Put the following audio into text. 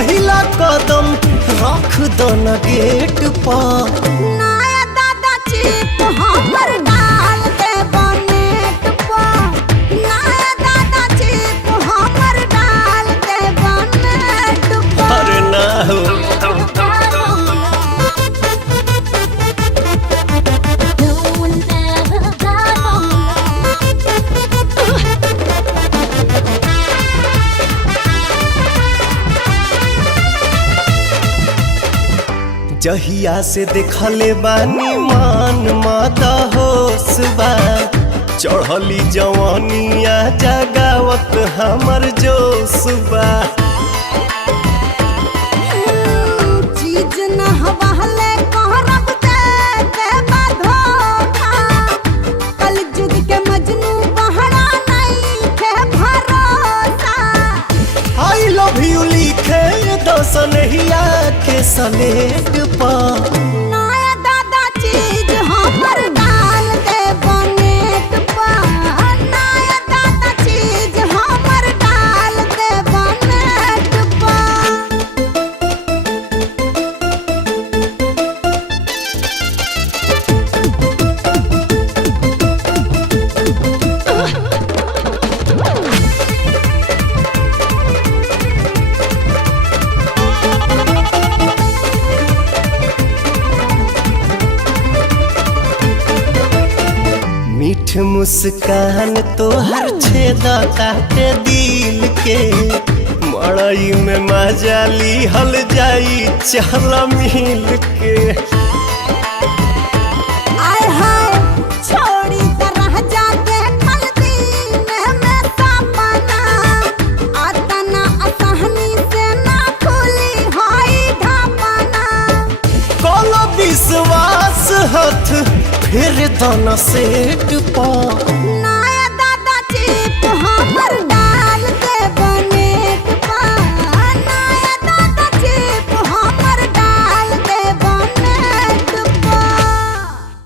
पहिला कदम रख दो न गेट पर। नया दादा चिप हमर डाल दे बनेट पर। नया दादा चिप हमर डाल दे बनेट पर। अरे ना हो जहिया से देखले बानी मान माता होश बा। चढ़ली जवानिया जगावत हमर जोश बा। चीज न हवाले कहरब दे धोखा। कल जुग के मजनू बहरा नहीं के भरोसा। आई लव यू लिखे दो सनहिया के सलेट पर। नया दादा चीज हमर डाल दे बनेट पर। नया दादा चीज हमर डाल दे बनेट पर। मीठ मुस्कान तोहर छेदा ताटे दिल के। मड़ई में मजा लिहल जाई चल मिल के। आय हाय छोड़ी तरह जाके खल दिन में सपना। आतना असहनी से ना खुली होई ढापना। कलो विश्वास हथ फिर दोनों सेट पर। नया दादा चिप हमर